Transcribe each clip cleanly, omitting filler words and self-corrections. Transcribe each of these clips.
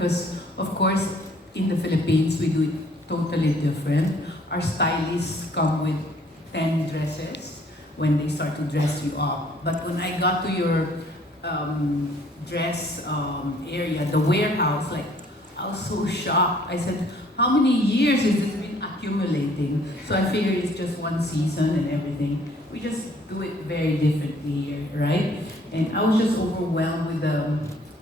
because, of course, in the Philippines, we do it totally different. Our stylists come with 10 dresses when they start to dress you up. But when I got to your dress area, the warehouse, like, I was so shocked. I said, how many years has this been accumulating? So I figured it's just one season and everything. We just do it very differently here, right? And I was just overwhelmed with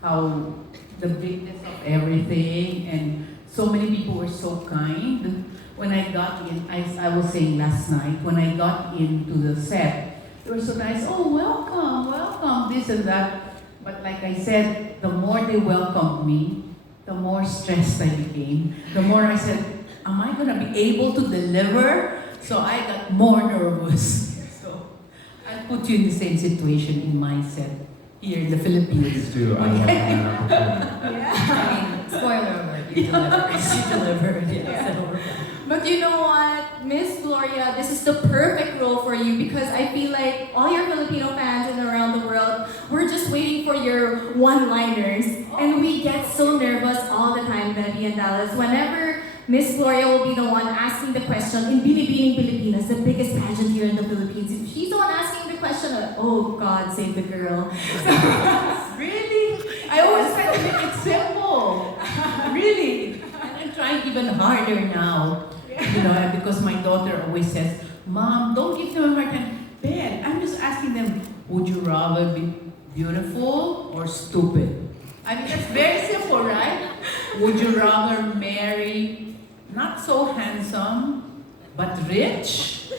how the bigness of everything, and so many people were so kind. When I got in, I was saying last night, when I got into the set, they were so nice. Oh, welcome, welcome, this and that. But like I said, the more they welcomed me, the more stressed I became. The more I said, am I gonna be able to deliver? So I got more nervous. So I'll put you in the same situation in my set here in the Philippines. Please do. I love that. Yeah. I mean, spoiler alert, you delivered. You delivered, yeah. So. But you know what, Miss Gloria, this is the perfect role for you because I feel like all your Filipino fans and around the world, we're just waiting for your one-liners. And we get so nervous all the time, Debbie and Dallas, whenever Miss Gloria will be the one asking the question in Binibining Pilipinas, the biggest pageant here in the Philippines. If she's the one asking the question, oh God, save the girl. Really? I always try to make it simple. Really. And I'm trying even harder now. You know, because my daughter always says, Mom, don't give them a hard time. Ben, I'm just asking them, would you rather be beautiful or stupid? I mean, that's very simple, right? Would you rather marry not so handsome, but rich?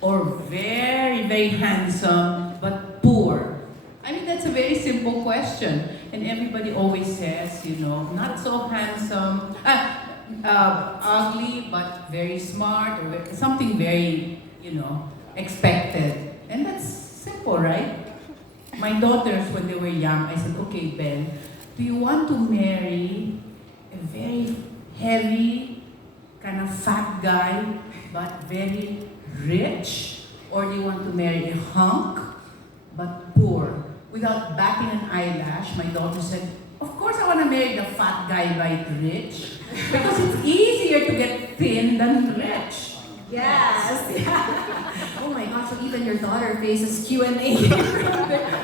Or very, very handsome, but poor? I mean, that's a very simple question. And everybody always says, you know, not so handsome, ugly, but very smart, or something very, you know, expected. And that's simple, right? My daughters, when they were young, I said, okay, Ben, do you want to marry a very heavy, kind of fat guy, but very rich? Or do you want to marry a hunk, but poor? Without batting an eyelash, my daughter said, of course I want to marry the fat guy, right, rich. Because it's easier to get thin than rich. Yes. Oh my gosh, so even your daughter faces Q&A.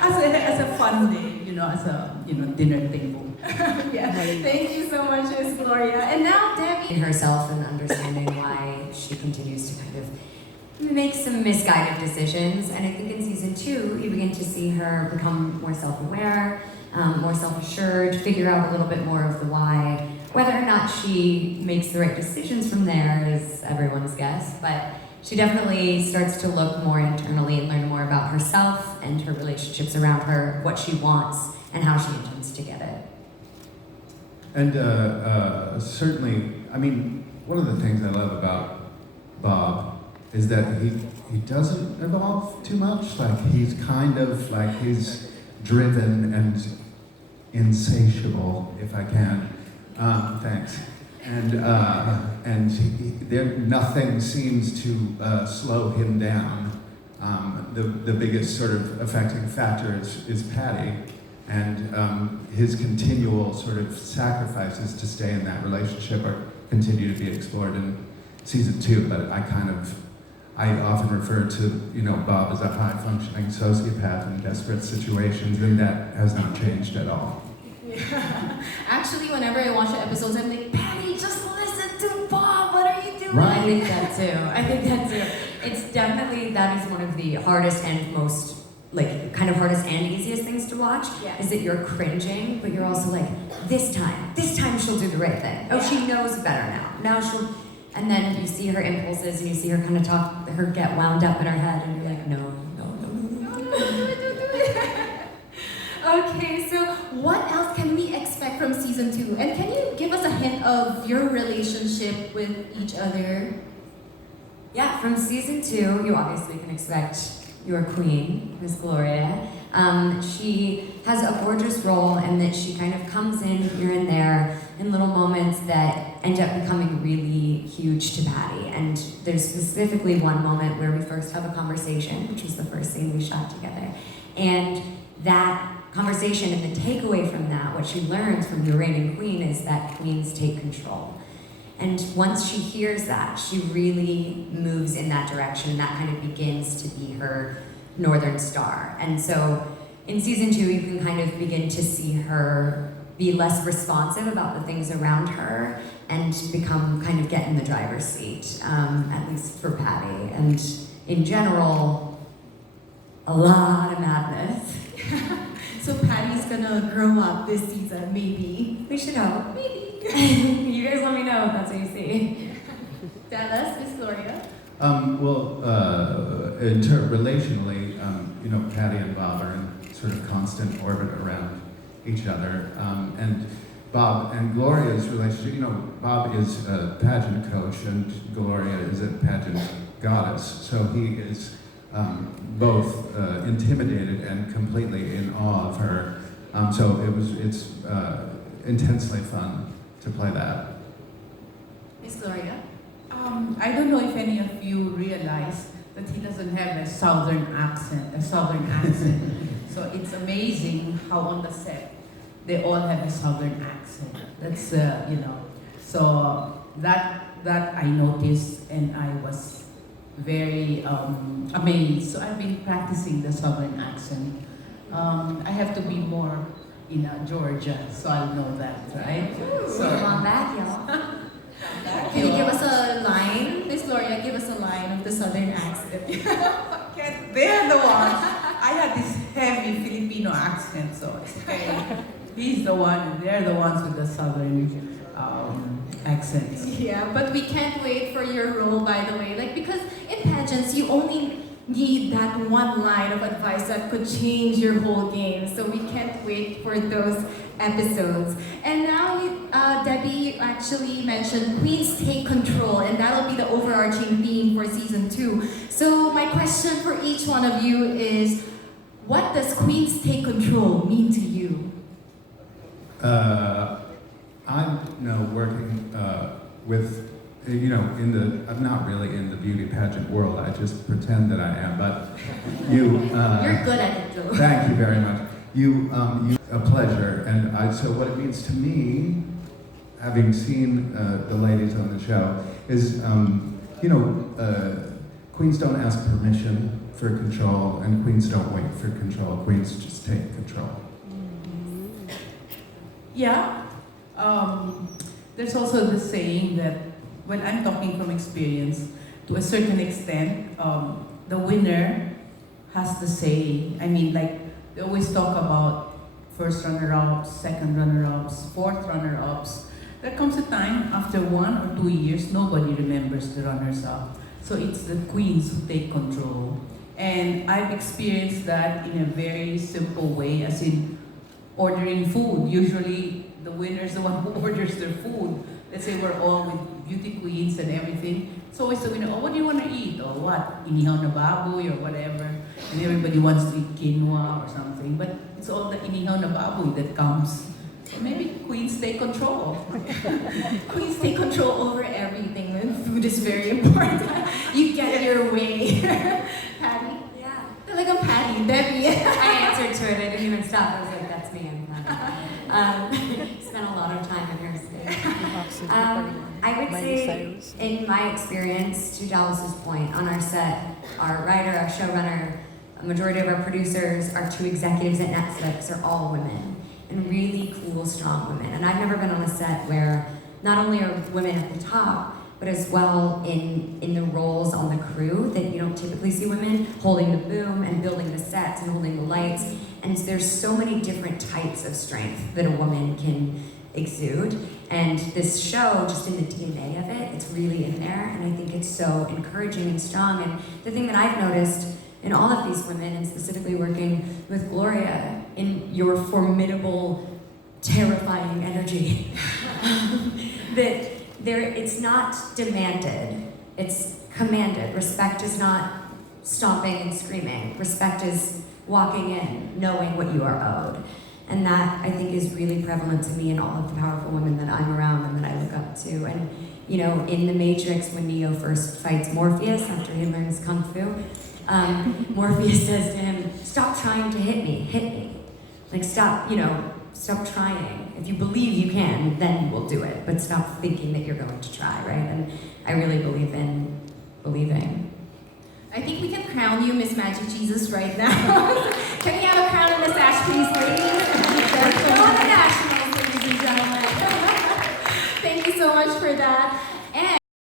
as a fun day, you know, as a dinner table. Yeah. Thank you so much, Miss Gloria. And now Debbie. In herself and understanding why she continues to kind of make some misguided decisions. And I think in season 2, you begin to see her become more self-aware, more self-assured, figure out a little bit more of the why. Whether or not she makes the right decisions from there is everyone's guess, but she definitely starts to look more internally and learn more about herself and her relationships around her, what she wants, and how she intends to get it. And certainly, I mean, one of the things I love about Bob is that he doesn't evolve too much. Like, he's kind of like, he's driven and insatiable, if I can. Thanks. And nothing seems to slow him down. The biggest sort of affecting factor is Patty, and his continual sort of sacrifices to stay in that relationship continue to be explored in season 2. But I often refer to Bob as a high-functioning sociopath in desperate situations, and that has not changed at all. Yeah. Actually, whenever I watch the episodes, I'm like, Patty, just listen to Bob. What are you doing? Right. I think that too. It's definitely, that is one of the hardest and most, kind of hardest and easiest things to watch. Yeah. Is that you're cringing, but you're also like, this time she'll do the right thing. Oh, she knows better now. Now she'll, and then you see her impulses and you see her kind of her get wound up in her head, and you're like, no. Okay, so what else can we expect from season 2? And can you give us a hint of your relationship with each other? Yeah, from season 2, you obviously can expect your queen, Miss Gloria. She has a gorgeous role in that she kind of comes in here and there in little moments that end up becoming really huge to Patty. And there's specifically one moment where we first have a conversation, which was the first scene we shot together. And that conversation and the takeaway from that, what she learns from the reigning queen, is that queens take control. And once she hears that, she really moves in that direction. That kind of begins to be her northern star. And so in season 2, you can kind of begin to see her be less responsive about the things around her and become kind of get in the driver's seat, at least for Patty. And in general, a lot of madness. So Patty's gonna grow up this season, maybe. We should hope. Maybe. You guys let me know if that's what you see. Dallas, Miss Gloria. Relationally, Patty and Bob are in sort of constant orbit around each other. And Bob and Gloria's relationship, Bob is a pageant coach and Gloria is a pageant goddess. So he is both intimidated and completely in awe of her. It's intensely fun to play that. Miss Gloria. I don't know if any of you realize that he doesn't have a southern accent. So it's amazing how on the set they all have a southern accent. That's So that I noticed and I was very amazed. So I've been practicing the southern accent. I have to be more in Georgia, so I'll know that, right? So Come on back, y'all. Can you give us a line? Miss Gloria, give us a line of the southern accent. they're the ones. I had this heavy Filipino accent, so it's okay. He's the one, they're the ones with the southern accents. Yeah, but we can't wait for your role, by the way. Because in pageants, you only need that one line of advice that could change your whole game. So we can't wait for those episodes. And now, Debbie actually mentioned Queens Take Control, and that'll be the overarching theme for season 2. So my question for each one of you is, what does Queens Take Control mean to you? I'm working with, I'm not really in the beauty pageant world. I just pretend that I am, but you. You're good at it, though. Thank you very much. You a pleasure, and so what it means to me, having seen the ladies on the show, is queens don't ask permission for control, and queens don't wait for control. Queens just take control. Yeah. There's also the saying that when I'm talking from experience, to a certain extent, the winner has the say. I mean, they always talk about first runner-ups, second runner-ups, fourth runner-ups. There comes a time after 1 or 2 years, nobody remembers the runners-up. So it's the queens who take control. And I've experienced that in a very simple way, as in ordering food. Usually, the winner is the one who orders their food. Let's say we're all with beauty queens and everything. It's always the winner, what do you want to eat? Or what? Inihaw na baboy or whatever. And everybody wants to eat quinoa or something. But it's all the inihaw na baboy that comes. So maybe queens take control. Queens take control over everything, and food is very important. You get your way. Patty? Yeah. Talagang Patty, Debbie. I answered to it. I didn't even stop. I was like, that's me. I'm spent a lot of time in her space. I would say, in my experience, to Dallas's point, on our set, our writer, our showrunner, a majority of our producers, our 2 executives at Netflix are all women, and really cool, strong women. And I've never been on a set where not only are women at the top, but as well in the roles on the crew that you don't typically see women holding the boom and building the sets and holding the lights. And there's so many different types of strength that a woman can exude. And this show, just in the DNA of it, it's really in there. And I think it's so encouraging and strong. And the thing that I've noticed in all of these women, and specifically working with Gloria, in your formidable, terrifying energy, that it's not demanded, it's commanded. Respect is not stomping and screaming. Respect is walking in, knowing what you are owed. And that, I think, is really prevalent to me in all of the powerful women that I'm around and that I look up to. And, in The Matrix, when Neo first fights Morpheus after he learns Kung Fu, Morpheus says to him, "Stop trying to hit me, hit me." Like stop trying. If you believe you can, then you will do it. But stop thinking that you're going to try, right? And I really believe in believing. I think we can crown you Miss Magic Jesus right now. Can